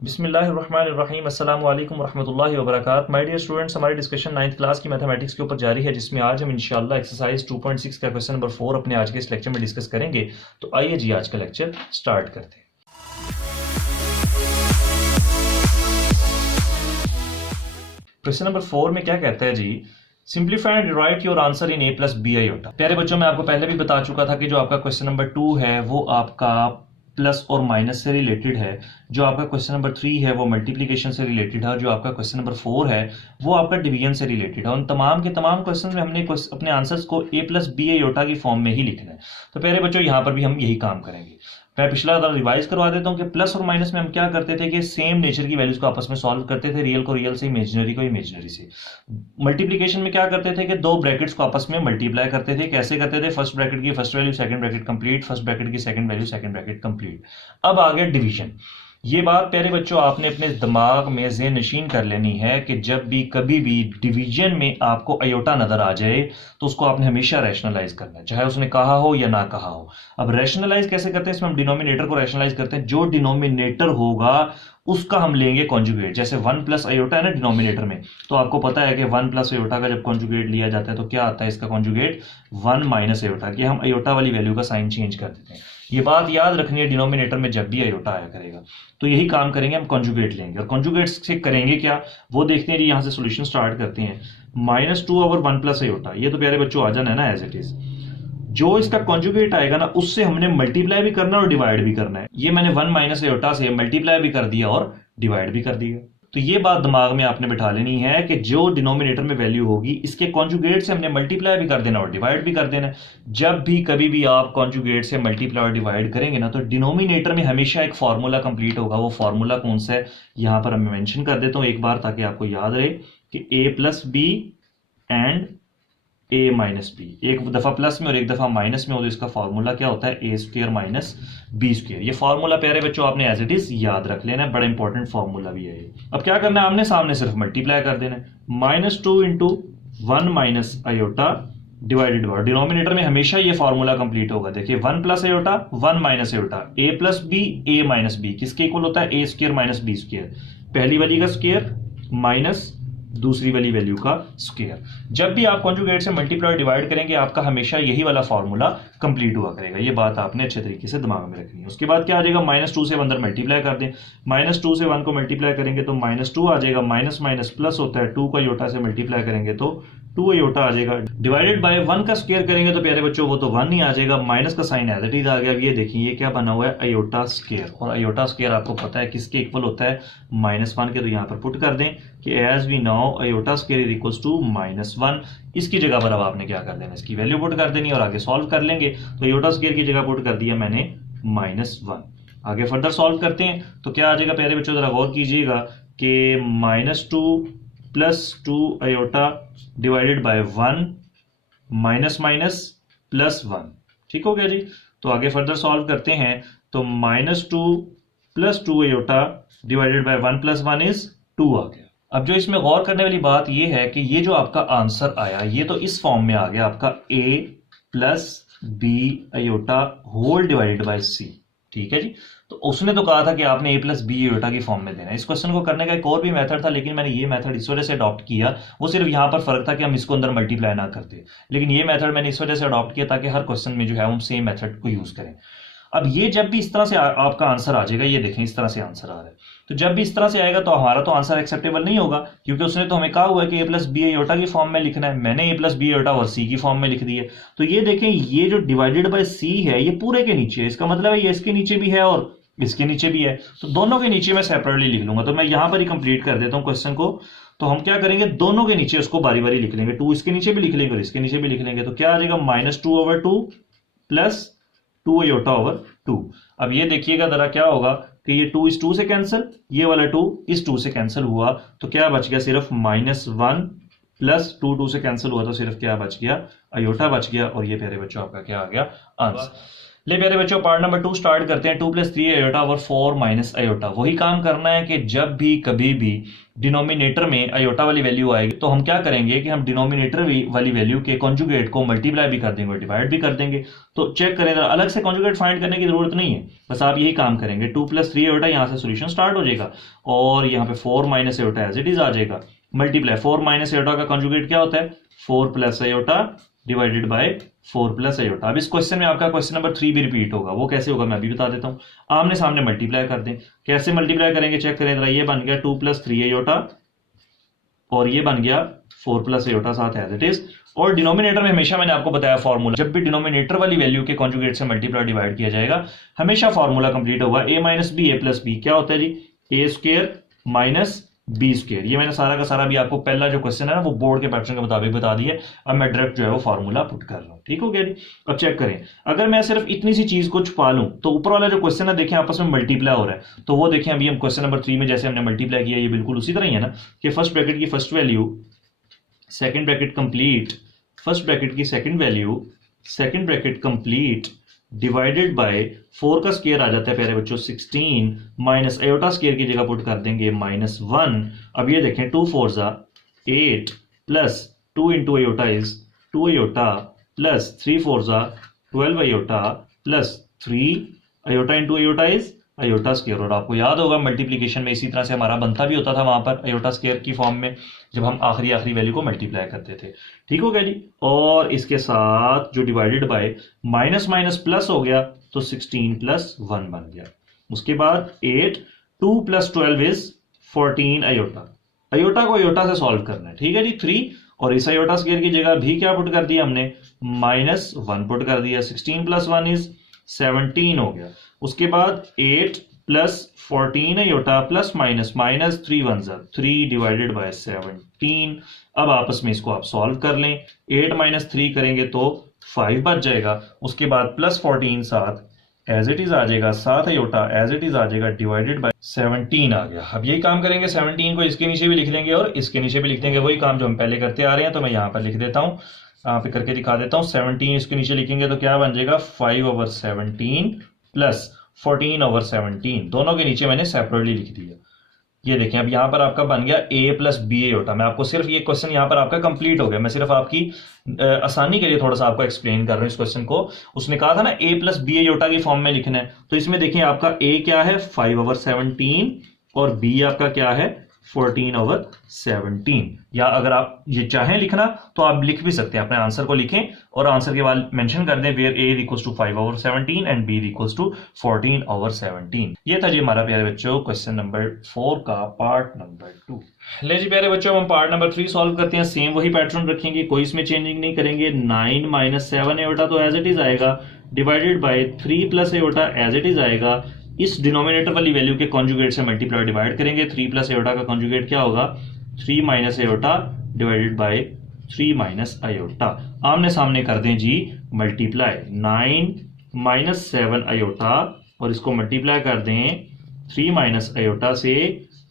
बिस्मिल्लाहिर्रहमानिर्रहीम अस्सलाम वालेकुम रहमतुल्लाहि व बरकातहू। माय डियर स्टूडेंट्स, हमारी डिस्कशन 9th क्लास की मैथमेटिक्स के ऊपर जारी है, जिसमें आज हम इंशाल्लाह एक्सरसाइज 2.6 का क्वेश्चन नंबर 4 अपने आज के इस लेक्चर में डिस्कस करेंगे। तो आइए जी आज का लेक्चर स्टार्ट करते हैं। क्वेश्चन नंबर 4 में क्या कहता है जी, simplify and write your answer in a plus b iota. प्यारे बच्चों, मैं आपको पहले भी बता चुका था कि जो आपका क्वेश्चन नंबर 2 है वो आपका प्लस और माइनस से रिलेटेड है, जो आपका क्वेश्चन नंबर 3 है वो मल्टीप्लिकेशन से रिलेटेड है, और जो आपका क्वेश्चन नंबर 4 है वो आपका डिवीजन से रिलेटेड है। उन तमाम के तमाम क्वेश्चन में हमने अपने आंसर्स को a प्लस बी आयोटा की फॉर्म में ही लिखना है। तो प्यारे बच्चों, यहाँ पर भी हम यही काम करेंगे। मैं पिछला रिवाइज करवा देता हूँ कि प्लस और माइनस में हम क्या करते थे कि सेम नेचर की वैल्यूज को आपस में सॉल्व करते थे, रियल को रियल से, इमेजिनरी को इमेजिनरी से। मल्टीप्लिकेशन में क्या करते थे कि दो ब्रैकेट्स को आपस में मल्टीप्लाई करते थे। कैसे करते थे? फर्स्ट ब्रैकेट की first value second bracket complete, first bracket की second value second bracket complete. अब आ गया डिवीजन। ये बात प्यारे बच्चों आपने अपने दिमाग में ज़हन नशीन कर लेनी है कि जब भी कभी भी डिवीजन में आपको अयोटा नजर आ जाए तो उसको आपने हमेशा रैशनलाइज करना है, चाहे उसने कहा हो या ना कहा हो। अब रैशनलाइज कैसे करते हैं? इसमें हम डिनोमिनेटर को रैशनलाइज करते हैं। जो डिनोमिनेटर होगा उसका हम लेंगे कॉन्जुगेट। जैसे 1 प्लस अयोटा है ना डिनोमिनेटर में, तो आपको पता है कि 1 प्लस अयोटा का जब कॉन्जुगेट लिया जाता है तो क्या आता है इसका कॉन्जुगेट? 1 minus aorta. कि हम अयोटा वाली वैल्यू का साइन चेंज कर देते हैं। ये बात याद रखनी है, डिनोमिनेटर में जब भी अयोटा आया करेगा तो यही काम करेंगे, हम कॉन्जुगेट लेंगे। और कॉन्जुगेट से करेंगे क्या वो देखते हैं जी। यहां से सोल्यूशन स्टार्ट करते हैं। -2 ओवर 1 प्लस अयोटा, ये तो प्यारे बच्चों आ जाना है ना एज इट इज। जो इसका कॉन्जुगेट आएगा ना उससे हमने मल्टीप्लाई भी करना है और डिवाइड भी करना है। ये मैंने 1 माइनस अयोटा से मल्टीप्लाई भी कर दिया और डिवाइड भी कर दिया। तो ये बात दिमाग में आपने बिठा लेनी है कि जो डिनोमिनेटर में वैल्यू होगी इसके कॉन्जुगेट से हमने मल्टीप्लाई भी कर देना और डिवाइड भी कर देना। जब भी कभी भी आप कॉन्जुगेट से मल्टीप्लाई और डिवाइड करेंगे ना तो डिनोमिनेटर में हमेशा एक फॉर्मूला कंप्लीट होगा। वो फॉर्मूला कौन सा है यहां पर मैं मेंशन कर देता हूं एक बार, ताकि आपको याद रहे कि a plus B and a minus B. एक दफा प्लस में और एक दफा माइनस में हो तो इसका फॉर्मूला क्या होता है? a square minus B square. ये फॉर्मूला प्यारे बच्चों आपने एज इट इज याद रख लेना है, बड़ा इंपॉर्टेंट फॉर्मूला भी है ये। अब क्या करना है? आमने सामने सिर्फ मल्टीप्लाई कर देना है। -2 into 1 minus iota divided by, denominator में हमेशा ये फॉर्मूला कंप्लीट होगा। देखिए 1 plus iota 1 minus iota, a plus b a minus b किसके इक्वल होता है? a square minus B square. पहली वाली का स्क्वायर माइनस दूसरी वाली वैल्यू का स्क्वायर। जब भी आप कॉन्जुगेट से मल्टीप्लाई डिवाइड करेंगे आपका हमेशा यही वाला फॉर्मूला कंप्लीट हुआ करेगा। ये बात आपने अच्छे तरीके से दिमाग में रखनी है। उसके बाद क्या आ जाएगा? -2 से अंदर मल्टीप्लाई कर दें। -2 से 1 को मल्टीप्लाई करेंगे तो -2 आ जाएगा। माइनस माइनस प्लस होता है, 2 को अयोटा से मल्टीप्लाई करेंगे तो 2 अयोटा आ जाएगा। डिवाइडेड बाय 1 का स्क्वायर करेंगे तो प्यारे बच्चों वो तो 1 ही आ जाएगा। माइनस का साइन एज इट इज आ गया। ये देखिए ये क्या बना हुआ है? Iota square. और अयोटा स्क्वायर आपको पता है किसके इक्वल होता है? -1 के। तो यहां पर पुट कर दें कि as we know iota square is equals to -1। इसकी जगह पर अब आपने क्या कर देना? इसकी वैल्यू पुट कर देनी और आगे सॉल्व कर लेंगे। तो अयोटा स्क्वायर की जगह पुट कर दिया मैंने -1। आगे फर्दर सॉल्व करते हैं तो क्या आ जाएगा प्यारे बच्चों? जरा गौर कीजिएगा कि -2 plus 2 iota divided by 1 minus minus plus 1। ठीक हो गया जी। तो आगे फर्दर सॉल्व करते हैं तो -2 plus 2 iota divided by 1 plus 1 is 2 आ गया। अब जो इसमें गौर करने वाली बात यह है कि ये जो आपका आंसर आया ये तो इस फॉर्म में आ गया आपका a plus b iota whole divided by c। ठीक है जी। तो उसने तो कहा था कि आपने a प्लस बी अयोटा की फॉर्म में देना है। इस क्वेश्चन को करने का एक और भी मेथड था, लेकिन मैंने ये मेथड इस वजह से अडॉप्ट किया, वो सिर्फ यहां पर फर्क था कि हम इसको अंदर मल्टीप्लाई ना करते, लेकिन ये मेथड मैंने इस वजह से अडॉप्ट किया ताकि हर क्वेश्चन में जो है हम सेम मेथड को यूज करें। अब ये जब भी इस तरह से आपका आंसर आ जाएगा, ये देखें इस तरह से आंसर आ रहा है, तो जब भी इस तरह से आएगा तो हमारा तो आंसर एक्सेप्टेबल नहीं होगा, क्योंकि उसने तो हमें कहा हुआ है कि a प्लस बी अयोटा की फॉर्म में लिखना है। मैंने a प्लस बी अयोटा और c की फॉर्म में लिख दी है। तो ये देखें ये जो डिवाइडेड बाय c है ये पूरे के नीचे है। इसका मतलब है ये इसके नीचे भी है और इसके नीचे भी है, तो दोनों के नीचे मैं सेपरेटली लिख लूंगा। तो मैं यहां पर ही कंप्लीट कर देता हूं क्वेश्चन को। तो हम क्या करेंगे? दोनों के नीचे उसको बारी बारी लिख लेंगे। 2 इसके नीचे भी लिख लेंगे और इसके नीचे भी लिख लेंगे। तो क्या आ जाएगा? -2 ओवर 2 प्लस 2 अयोटा ओवर 2। अब ये देखिएगा जरा क्या होगा कि ये 2 इस 2 से कैंसिल, ये वाला 2 इस 2 से कैंसिल हुआ, तो क्या बच गया? सिर्फ -1 प्लस 2 से कैंसिल हुआ तो सिर्फ क्या बच गया? अयोटा बच गया। और ये प्यारे बच्चों आपका क्या आ गया? आंसर। ले प्यारे बच्चों पार्ट नंबर 2 स्टार्ट करते हैं। 2 + 3 आयोटा ओवर 4 माइनस आयोटा। वही काम करना है कि जब भी कभी भी डिनोमिनेटर में आयोटा वाली वैल्यू आएगी तो हम क्या करेंगे कि हम डिनोमिनेटर वाली वैल्यू के कॉन्जुगेट को मल्टीप्लाई भी कर देंगे और डिवाइड भी कर देंगे। तो चेक करें, अलग से कॉन्जुगेट फाइंड करने की जरूरत नहीं है, बस आप यही काम करेंगे। 2 + 3 आयोटा, यहाँ से सोल्यूशन स्टार्ट हो जाएगा और यहाँ पे 4 minus iota as it is आ जाएगा। मल्टीप्लाई 4 माइनस आयोटा का कॉन्जुगेट क्या होता है? 4 + आयोटा डिवाइडेड बाय 4 + आयोटा। अब इस क्वेश्चन में आपका क्वेश्चन नंबर 3 भी रिपीट होगा। वो कैसे होगा मैं अभी बता देता हूँ। आमने सामने मल्टीप्लाई कर दें। कैसे मल्टीप्लाई करेंगे चेक करें जरा। ये बन गया 2 + 3 आयोटा और ये बन गया 4 + आयोटा साथ एज इट इज। और डिनोमिनेटर में हमेशा मैंने आपको बताया फॉर्मूला, जब भी डिनोमिनेटर वाली वैल्यू के कॉन्जुगेट से मल्टीप्लाई डिवाइड किया जाएगा हमेशा फॉर्मूला कंप्लीट होगा। a - b a + b क्या होता है जी? a² - b²। ये मैंने सारा का सारा भी आपको पहला जो क्वेश्चन है ना वो बोर्ड के पैटर्न के मुताबिक बता दिया। अब मैं डायरेक्ट जो है वो फॉर्मूला पुट कर रहा हूँ। ठीक हो गया जी। अब चेक करें, अगर मैं सिर्फ इतनी सी चीज को छुपा लूं तो ऊपर वाला जो क्वेश्चन है देखें आपस में मल्टीप्लाई हो रहा है। तो वो देखें अभी हम क्वेश्चन नंबर 3 में जैसे हमने मल्टीप्लाई किया ये बिल्कुल उसी तरह ही है ना कि फर्स्ट ब्रैकेट की first value, second bracket complete, first bracket की second value, second bracket complete divided by 4 का स्क्वायर आ जाता है प्यारे बच्चों 16 माइनस आयोटा स्क्वायर की जगह पुट कर देंगे -1। अब ये देखें 2 4 ज़ा 8 plus 2 into iota is 2 iota plus 3 4 ज़ा 12 iota plus 3 iota into iota is iota square. और आपको याद होगा मल्टीप्लीकेशन में इसी तरह से हमारा बनता भी होता था वहां पर आयोटा स्क्वायर की फॉर्म में, जब हम आखिरी वैल्यू को मल्टीप्लाई करते थे। ठीक हो गया जी। और इसके साथ जो divided by minus minus plus हो गया तो 16 + 1 बन गया। उसके बाद 8 2 + 12 इज 14 आयोटा। आयोटा को आयोटा से सॉल्व करना है। ठीक है जी। 3 और इस आयोटा स्क्वायर की जगह भी क्या पुट कर दिया हमने? -1 पुट कर दिया। 16 + 1 इज 17 हो गया। उसके बाद 8 + 14 आयोटा प्लस माइनस माइनस 3 1 ज़ा 3 डिवाइडेड बाय 17। अब आपस में इसको आप सॉल्व कर लें। 8 - 3 करेंगे तो 5 बच जाएगा। उसके बाद +14 साथ एज इट इज आ जाएगा, 7 आयोटा एज इट इज आ जाएगा डिवाइडेड बाय 17 आ गया। अब यही काम करेंगे, 17 को इसके नीचे भी लिख देंगे और इसके नीचे भी लिख देंगे। वही काम जो हम पहले करते आ रहे हैं। तो मैं यहाँ पर लिख देता हूँ, यहाँ पे करके दिखा देता हूँ। 17 इसके नीचे लिखेंगे तो क्या बन जाएगा? 5/17 प्लस 14/17। दोनों के नीचे मैंने सेपरेटली लिख दिया। ये देखें अब यहाँ पर आपका बन गया a + b आयोटा। मैं आपको सिर्फ ये क्वेश्चन यहाँ पर आपका कंप्लीट हो गया। मैं सिर्फ आपकी आसानी के लिए थोड़ा सा आपको एक्सप्लेन कर रहा हूँ इस क्वेश्चन को। उसने कहा था ना a + b आयोटा की फॉर्म में लिखना है, तो इसमें देखिए आपका a क्या है? 5/17 और b आपका क्या है? 14/17। या अगर आप ये चाहें लिखना तो आप लिख भी सकते हैं, अपने आंसर को लिखें और आंसर के बाद मेंशन कर दें वेयर a = 5/17 एंड b = 14/17। ये था जी हमारा प्यारे बच्चों क्वेश्चन नंबर 4 का पार्ट नंबर 2। ले जी प्यारे बच्चों हम पार्ट नंबर 3 सॉल्व करते हैं। सेम वही पैटर्न रखेंगे, कोई इसमें चेंजिंग नहीं करेंगे। 9 - 7 आयोटा तो एज इट इज आएगा divided by 3 + iota as it is आएगा। इस डिनोमिनेटर वाली वैल्यू के कॉन्जुगेट से मल्टीप्लाई डिवाइड करेंगे। 3 + आयोटा का कॉन्जुगेट क्या होगा? 3 - आयोटा डिवाइडेड बाय 3 - आयोटा। आमने सामने कर दें जी मल्टीप्लाई। 9 - 7 आयोटा और इसको मल्टीप्लाई कर दें 3 - आयोटा से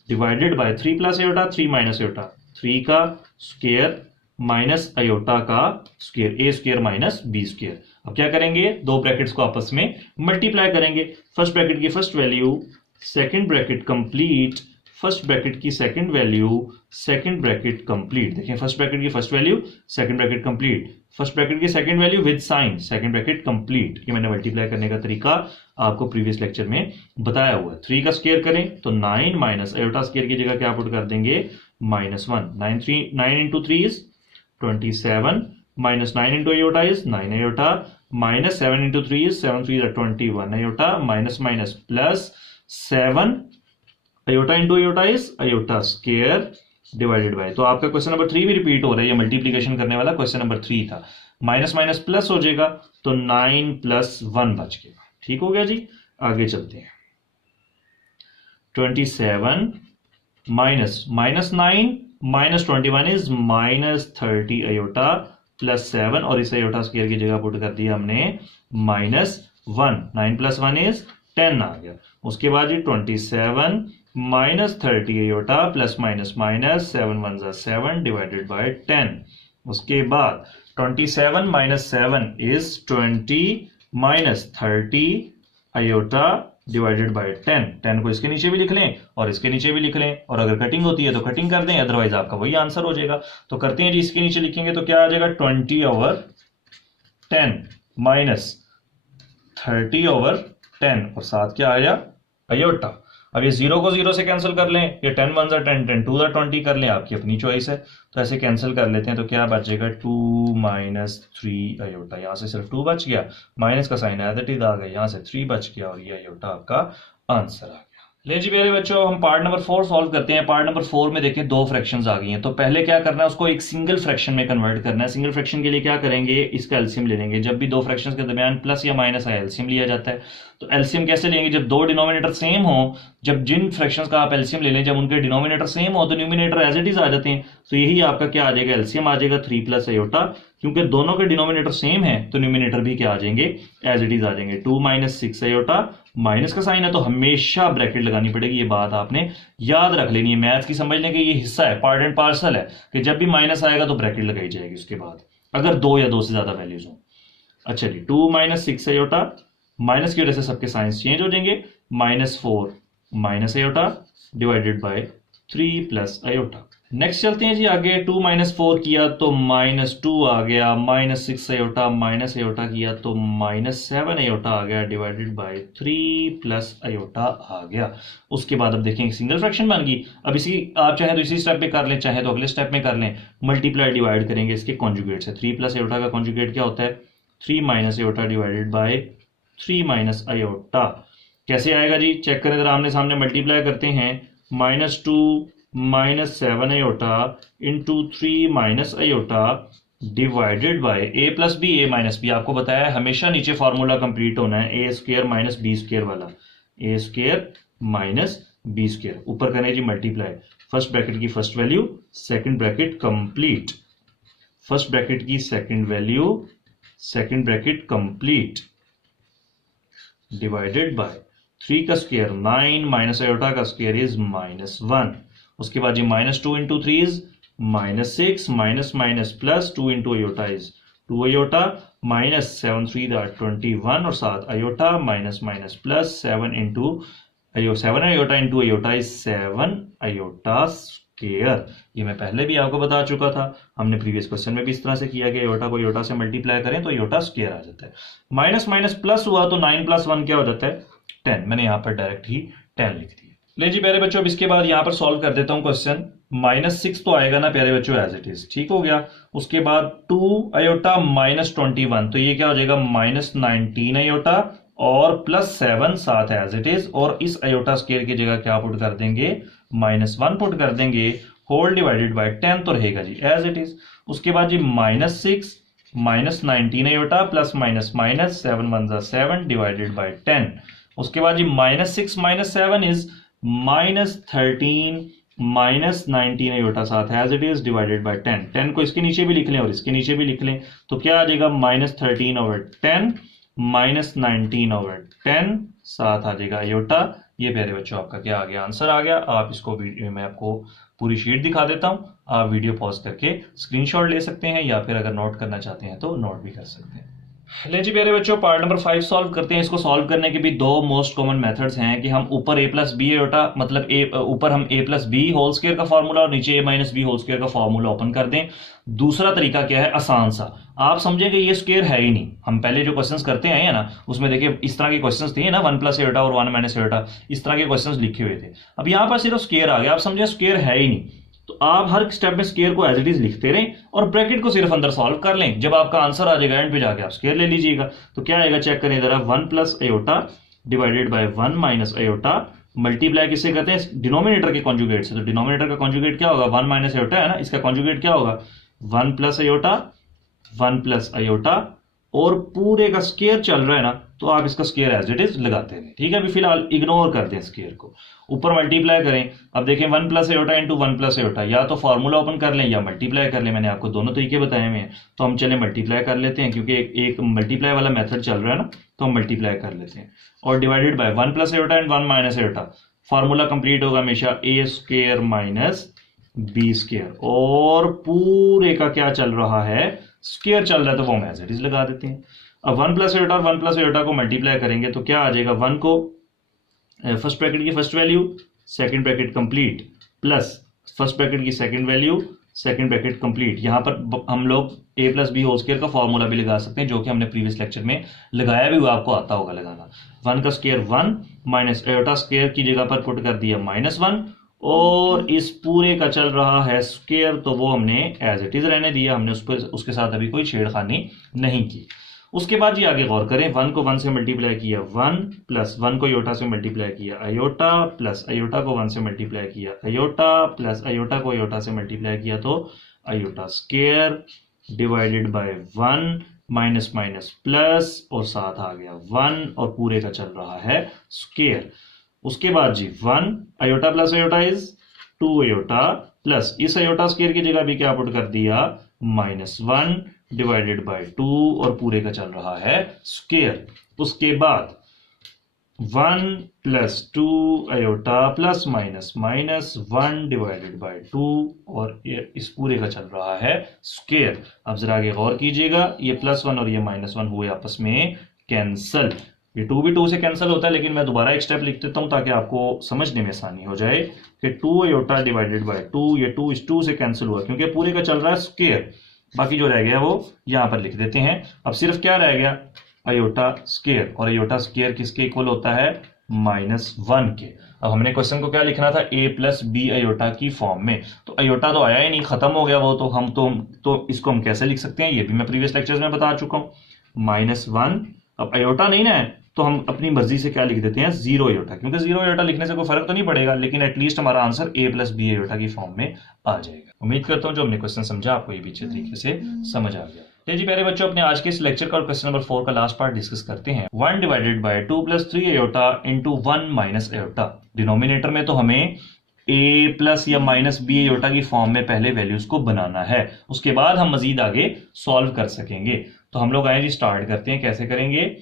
डिवाइडेड बाय 3 + आयोटा 3 - आयोटा, 3 का स्क्वायर माइनस आयोटा का स्क्वायर, a² - b²। अब क्या करेंगे? दो ब्रैकेट्स को आपस में मल्टीप्लाई करेंगे। फर्स्ट ब्रैकेट की first value, second bracket complete, first bracket की second value, second bracket complete. देखें फर्स्ट ब्रैकेट की first value, second bracket complete, first bracket की second value with sign, second bracket complete. ये मैंने multiply करने का तरीका आपको प्रीवियस लेक्चर में बताया हुआ है। 3 का स्क्वायर करें तो 9 माइनस आयोटा स्क्वायर की जगह क्या पुट कर देंगे? -1। 9 into 3 is 27 minus 9 into iota is 9 iota minus 7 into 3 is 7 3 is 21 iota minus minus plus 7 iota into iota is iota square divided by. तो आपका क्वेश्चन नंबर 3 भी रिपीट हो रहा है। ये मल्टीप्लीकेशन करने वाला क्वेश्चन नंबर 3 था। माइनस माइनस प्लस हो जाएगा तो 9 + 1 बच गया। ठीक हो गया जी। आगे चलते हैं। 27 माइनस -9 -21 इज -30 आयोटा प्लस 7 और इस आयोटा स्क्वायर की जगह पुट कर दिया हमने -1। 9 + 1 इज 10 आ गया। उसके बाद जी 27 -30 आयोटा प्लस माइनस माइनस 7 1 ज़ा 7 डिवाइडेड बाय 10। उसके बाद 27 - 7 is 20 minus 30 iota divided by 10 को इसके नीचे भी लिख लें और इसके नीचे भी लिख लें, और अगर कटिंग होती है तो कटिंग कर दें, अदरवाइज आपका वही आंसर हो जाएगा। तो करते हैं जी, इसके नीचे लिखेंगे तो क्या आ जाएगा 20/10 माइनस 30/10 और साथ क्या आया अयोटा। अब ये 0 को 0 से कैंसिल कर लें, ये 10 1 10 10 2 20 कर लें, आपकी अपनी चॉइस है। तो ऐसे कैंसिल कर लेते हैं तो क्या बचेगा 2 माइनस 3 अयोटा। यहां से सिर्फ 2 बच गया, माइनस का साइन एज इट इज आ गया, यहां से 3 बच गया और ये अयोटा आपका आंसर आ गया। ले जी मेरे बच्चों, हम पार्ट नंबर 4 सॉल्व करते हैं। पार्ट नंबर 4 में देखें दो फ्रैक्शंस आ गई हैं, तो पहले क्या करना है, उसको एक सिंगल फ्रैक्शन में कन्वर्ट करना है। सिंगल फ्रैक्शन के लिए क्या करेंगे, इसका एलसीएम ले लेंगे। जब भी दो फ्रैक्शंस के दरमियान प्लस या माइनस आए एलसीएम लिया जाता है। तो एलसीएम कैसे लेंगे, जब दो डिनोमिनेटर सेम हो, जब जिन फ्रैक्शंस का आप एलसीएम ले लें जब उनके डिनोमिनेटर सेम हो तो न्यूमिनेटर एज इट इज आ जाते हैं। तो यही आपका क्या आ जाएगा, एलसीएम आ जाएगा 3 प्लस अयोटा। क्योंकि दोनों के डिनोमिनेटर सेम है तो न्यूमिनेटर भी क्या आ जाएंगे, एज इट इज आ जाएंगे। 2 माइनस 6 अयोटा, माइनस का साइन है तो हमेशा ब्रैकेट लगानी पड़ेगी, ये बात आपने याद रख लेनी है। मैथ्स की समझ लें कि ये हिस्सा है, पार्ट एंड पार्सल है, कि जब भी माइनस आएगा तो ब्रैकेट लगाई जाएगी उसके बाद, अगर दो या दो से ज्यादा वैल्यूज हो। अच्छा जी, 2 माइनस 6 अयोटा, माइनस की वजह से सबके साइंस चेंज हो जाएंगे, minus 4 minus iota divided by 3 plus iota. Next चलते हैं जी आगे। 2 माइनस 4 किया तो माइनस 2 आ गया, माइनस 6 अयोटा माइनस अयोटा किया तो माइनस 7 अयोटा आ गया डिवाइडेड बाय 3 प्लस अयोटा आ गया। उसके बाद अब देखें सिंगल फ्रैक्शन बन गई। अब इसी आप चाहे तो इसी स्टेप पे कर लें, चाहे तो अगले स्टेप में कर लें। मल्टीप्लाई डिवाइड करेंगे इसके कॉन्जुगेट से। 3 प्लस अयोटा का कॉन्जुगेट क्या होता है, 3 minus iota divided by 3 minus aorta. कैसे आएगा जी, चेक करें जरा, आमने सामने मल्टीप्लाई करते हैं। Minus 2 minus 7 iota into 3 minus iota divided by A plus B, A minus B. आपको बताया है हमेशा नीचे फॉर्मूला कंप्लीट होना है, A square minus B square वाला, A square minus B square. ऊपर करें जी मल्टीप्लाई, फर्स्ट ब्रैकेट की first value, second bracket complete, first bracket की second value, second bracket complete divided by 3 का स्क्वायर 9 माइनस अयोटा का स्क्वायर इज -1। उसके बाद ये -2 into 3 is -6, minus minus plus 2 into iota is 2 iota, minus 7 3 21 और साथ iota, minus minus plus 7 into 7 iota into iota is 7 iota square. ये मैं पहले भी आपको बता चुका था, हमने प्रीवियस क्वेश्चन में भी इस तरह से किया कि अयोटा को अयोटा से मल्टीप्लाई करें तो अयोटा स्क्वायर आ जाता है। माइनस माइनस प्लस हुआ तो 9 प्लस 1 क्या हो जाता है 10। मैंने यहाँ पर डायरेक्ट ही 10 लिख दिया। ले जी प्यारे बच्चों, अब इसके बाद यहाँ पर सॉल्व कर देता हूँ क्वेश्चन। -6 तो आएगा ना प्यारे बच्चों एज इट इज, ठीक हो गया। उसके बाद 2 अयोटा -21, तो ये क्या हो जाएगा -19 अयोटा और +7 साथ एज इट इज, और इस अयोटा स्क्वायर की जगह क्या पुट कर देंगे, -1 पुट कर देंगे, होल डिवाइडेड बाय 10 तो रहेगा जी एज इट इज। उसके बाद जी -6 -19 iota plus minus minus 7 1 7 divided by 10। उसके बाद जी -6 -7 इज -13 -19 अयोटा साथ as it is divided by 10। 10 को इसके नीचे भी लिख लें और इसके नीचे भी लिख लें तो क्या आ जाएगा -13/10 -19/10 साथ आ जाएगा अयोटा। ये प्यारे बच्चों आपका क्या आ गया, आंसर आ गया। आप इसको वीडियो में आपको पूरी शीट दिखा देता हूं, आप वीडियो पॉज करके स्क्रीनशॉट ले सकते हैं या फिर अगर नोट करना चाहते हैं तो नोट भी कर सकते हैं। ले जी प्यारे बच्चों, पार्ट नंबर 5 सॉल्व करते हैं। इसको सॉल्व करने के भी दो मोस्ट कॉमन मेथड्स हैं कि हम ऊपर a प्लस बी अयोटा, मतलब ऊपर हम a plus B whole square का फॉर्मूला और नीचे a minus b whole square का फॉर्मूला ओपन कर दें। दूसरा तरीका क्या है, आसान सा, आप समझेंगे ये स्क्वायर है ही नहीं। हम पहले जो क्वेश्चंस करते आए हैं ना, उसमें देखिए इस तरह के क्वेश्चंस थे ना, 1 प्लस अयोटा और 1 माइनस अयोटा, इस तरह के क्वेश्चंस लिखे हुए थे। अब यहाँ पर सिर्फ स्क्वायर आ गया, आप समझे स्क्वायर है ही नहीं, तो आप हर स्टेप में स्क्वायर को एज इट इज लिखते रहें और ब्रैकेट को सिर्फ अंदर सॉल्व कर लें। जब आपका आंसर आ जाएगा एंड पे जाके आप स्क्वायर ले लीजिएगा। तो क्या आएगा, चेक करें जरा, 1 plus aorta divided by 1 minus aorta, multiply किससे करते हैं, डिनोमिनेटर के कॉन्जुगेट से। तो डिनोमिनेटर का कॉन्जुगेट क्या होगा, 1 माइनस अयोटा है ना, इसका कॉन्जुगेट क्या होगा 1 प्लस अयोटा, 1 प्लस अयोटा, और पूरे का स्क्वायर चल रहा है ना, तो आप इसका स्क्वायर एज इट इज लगाते हैं। ठीक है, अभी फिलहाल इग्नोर करते हैं स्क्वायर को, ऊपर मल्टीप्लाई करें। अब देखें 1 plus aorta into 1 plus aorta, या तो फॉर्मूला ओपन कर लें या मल्टीप्लाई कर लें। मैंने आपको दोनों तरीके बताए हुए हैं, तो हम चले मल्टीप्लाई कर लेते हैं, क्योंकि एक मल्टीप्लाई वाला मेथड चल रहा है ना, तो हम मल्टीप्लाई कर लेते हैं। और divided by 1 plus iota and 1 minus iota, formula complete होगा हमेशा a square minus B square, और पूरे का क्या चल रहा है, स्क्वायर चल रहा है, तो वो हम एज इट इज लगा देते हैं। अब 1 प्लस आयोटा और 1 प्लस आयोटा को मल्टीप्लाई करेंगे तो क्या आ जाएगा, 1 को फर्स्ट ब्रैकेट की first value second bracket complete plus first bracket की second value second bracket complete. यहाँ पर हम लोग a plus B whole square का फॉर्मूला भी लगा सकते हैं, जो कि हमने प्रीवियस लेक्चर में लगाया भी हुआ, आपको आता होगा लगाना। 1 का स्क्वायर 1 माइनस आयोटा स्क्वायर की जगह पर पुट कर दिया -1, और इस पूरे का चल रहा है स्क्वायर, तो वो हमने एज इट इज रहने दिया, हमने उसके साथ अभी कोई छेड़खानी नहीं की। उसके बाद ये आगे गौर करें, 1 को 1 से मल्टीप्लाई किया 1 प्लस 1 को आयोटा से मल्टीप्लाई किया आयोटा प्लस आयोटा को 1 से मल्टीप्लाई किया आयोटा प्लस आयोटा को आयोटा से मल्टीप्लाई किया तो iota square divided by 1 minus minus plus और साथ आ गया 1 और पूरे का चल रहा है स्क्वायर। उसके बाद जी 1 iota plus iota is 2 iota plus इस आयोटा स्क्वायर की जगह भी क्या पुट कर दिया -1 डिवाइडेड बाय 2 और पूरे का चल रहा है स्क्वायर। उसके बाद 1 plus 2 iota plus minus minus 1 divided by 2 और इस पूरे का चल रहा है स्क्वायर। अब जरा आगे गौर कीजिएगा, ये +1 और ये -1 हुए आपस में कैंसल, ये 2 भी 2 से कैंसिल होता है, लेकिन मैं दोबारा एक स्टेप लिख देता हूं ताकि आपको समझने में आसानी हो जाए कि 2 आयोटा डिवाइडेड बाय 2, ये 2 इस 2 से कैंसिल हुआ क्योंकि पूरे का चल रहा है स्क्वायर। बाकी जो रह गया वो यहां पर लिख देते हैं। अब सिर्फ क्या रह गया, आयोटा स्क्वायर, और आयोटा स्क्वायर किसके इक्वल होता है -1 के। अब हमने क्वेश्चन को क्या लिखना था, a प्लस बी आयोटा की फॉर्म में, तो आयोटा तो आया ही नहीं, खत्म हो गया वो, तो हम तो इसको हम कैसे लिख सकते हैं, ये भी मैं प्रीवियस लेक्चर्स में बता चुका हूं, -1। अब आयोटा नहीं ना है तो हम अपनी मर्जी से क्या लिख देते हैं 0 आयोटा, क्योंकि 0 आयोटा लिखने से कोई फर्क तो नहीं पड़ेगा, लेकिन एटलीस्ट हमारा answer a plus b iota की फॉर्म में आ जाएगा। उम्मीद करता हूं जो हमने क्वेश्चन समझा आपको ये भी अच्छे तरीके से समझ आ गया। जी प्यारे बच्चों, अपने आज के इस लेक्चर का क्वेश्चन नंबर 4 का लास्ट पार्ट डिस्कस करते हैं। 1 divided by 2 plus 3 iota into 1 minus iota. Denominator में तो हमें a प्लस या माइनस बी आयोटा की फॉर्म में पहले वैल्यूज को बनाना है, उसके बाद हम मजीद आगे सॉल्व कर सकेंगे। तो हम लोग आए जी स्टार्ट करते हैं, कैसे करेंगे।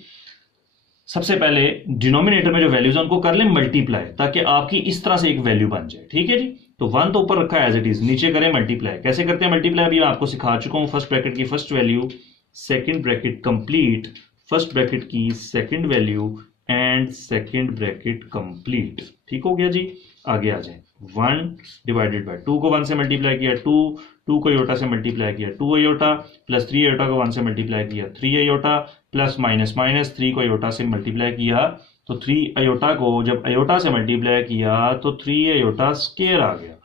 सबसे पहले डिनोमिनेटर में जो वैल्यूज है उनको कर लें मल्टीप्लाई, ताकि आपकी इस तरह से एक वैल्यू बन जाए, ठीक है जी। तो 1 तो ऊपर रखा है एज इट इज, नीचे करें मल्टीप्लाई। कैसे करते हैं मल्टीप्लाई, अभी मैं आपको सिखा चुका हूं। फर्स्ट ब्रैकेट की first value second bracket complete, first bracket की second value and second bracket complete, ठीक हो गया जी। आगे आ जाए, 1 डिवाइडेड बाय 2 को 1 से मल्टीप्लाई किया 2 को आयोटा से मल्टीप्लाई किया 2 आयोटा प्लस 3 आयोटा को 1 से मल्टीप्लाई किया 3 आयोटा प्लस माइनस माइनस 3 को आयोटा से मल्टीप्लाई किया, तो 3 आयोटा को जब आयोटा से मल्टीप्लाई किया तो 3 आयोटा स्क्वायर आ गया।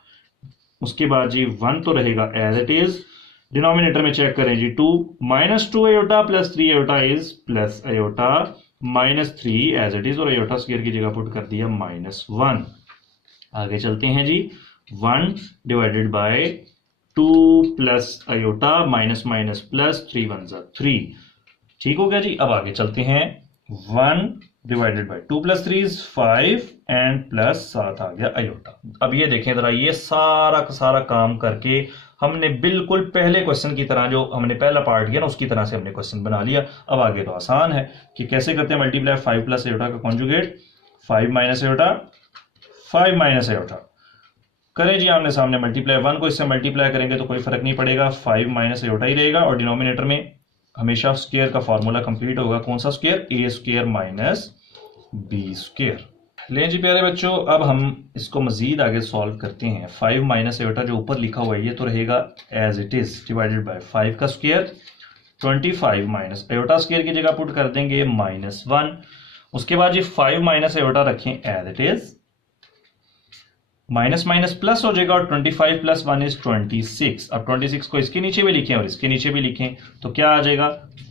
उसके बाद जी 1 तो रहेगा एज इट इज, डिनोमिनेटर में चेक करें जी 2 -2 iota plus 3 iota is plus iota -3 as it is, और आयोटा स्क्वायर की जगह पुट कर दिया -1। आगे चलते हैं जी, 1 divided by 2 plus iota minus minus plus 3 1 जा 3, ठीक हो गया जी। अब आगे चलते हैं, 1 divided by 2 plus 3 is 5 and plus 7 आ गया आयोटा। अब ये देखें जरा, ये सारा का सारा काम करके हमने बिल्कुल पहले क्वेश्चन की तरह, जो हमने पहला पार्ट किया ना उसकी तरह से हमने क्वेश्चन बना लिया। अब आगे तो आसान है कि कैसे करते हैं मल्टीप्लाई, 5 प्लस आयोटा का conjugate 5 minus iota 5 minus iota करें जी आमने सामने मल्टीप्लाई। 1 को इससे मल्टीप्लाई करेंगे तो कोई फर्क नहीं पड़ेगा, 5 माइनस आयोटा ही रहेगा, और डिनोमिनेटर में हमेशा स्क्वायर का फॉर्मूला कंप्लीट होगा। कौन सा square, a square minus B square. लें जी प्यारे बच्चों, अब हम इसको मजीद आगे सॉल्व करते हैं। 5 माइनस आयोटा जो ऊपर लिखा हुआ है ये तो रहेगा as it is, divided by 5 का स्क्वायर 25 माइनस आयोटा स्क्वायर की जगह पुट कर देंगे -1। उसके बाद जी 5 माइनस आयोटा रखें as it is, minus minus plus हो जाएगा, और 25 प्लस 1 इज 26। अब 26 को इसके नीचे भी लिखें और इसके नीचे भी लिखें तो क्या आ जाएगा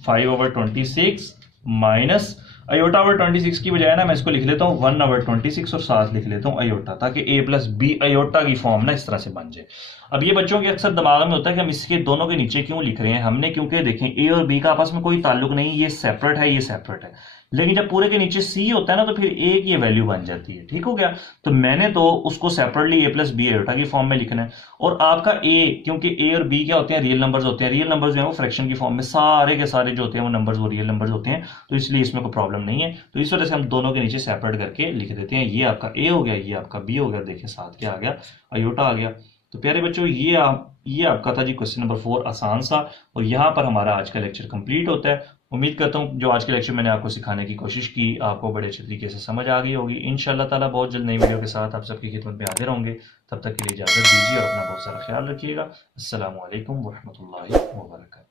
5/26 माइनस आयोटा ओवर 26 की बजाय ना मैं इसको लिख लेता हूँ 1/26 और साथ लिख लेता हूँ आयोटा, ताकि a प्लस बी आयोटा की फॉर्म ना इस तरह से बन जाए। अब ये बच्चों के अक्सर दिमाग में होता है कि हम इसके दोनों के नीचे क्यों लिख रहे हैं हमने, क्योंकि देखें a और b का आपस में कोई ताल्लुक नहीं, ये सेपरेट है ये सेपरेट है, लेकिन जब पूरे के नीचे c होता है ना तो फिर a की वैल्यू बन जाती है, ठीक हो गया। तो मैंने तो उसको separately a plus b iota की फॉर्म में लिखना है, और आपका a, क्योंकि a और b क्या होते हैं रियल नंबर्स होते हैं, रियल नंबर्स जो है वो फ्रैक्शन की फॉर्म में सारे के सारे जो होते हैं वो नंबर्स वो रियल नंबर्स होते हैं, तो इसलिए इसमें कोई प्रॉब्लम नहीं है। तो इस वजह से हम दोनों के नीचे सेपरेट करके लिख देते हैं, ये आपका a हो गया, ये आपका b हो गया, देखिए साथ क्या आ गया आयोटा आ गया। तो प्यारे बच्चों ये आपका था जी क्वेश्चन नंबर 4, आसान सा, और यहाँ पर हमारा आज का लेक्चर कंप्लीट होता है। उम्मीद करता हूँ जो आज के लेक्चर मैंने आपको सिखाने की कोशिश की आपको बड़े अच्छे तरीके से समझ आ गई होगी। इंशाल्लाह ताला बहुत जल्द नई वीडियो के साथ आप सबकी खिदमत में हाजिर होंगे। तब तक के लिए इजाज़त दीजिए और अपना बहुत सारा ख्याल रखिएगा। अस्सलामु अलैकुम वरहमतुल्लाहि वबरकातुहू।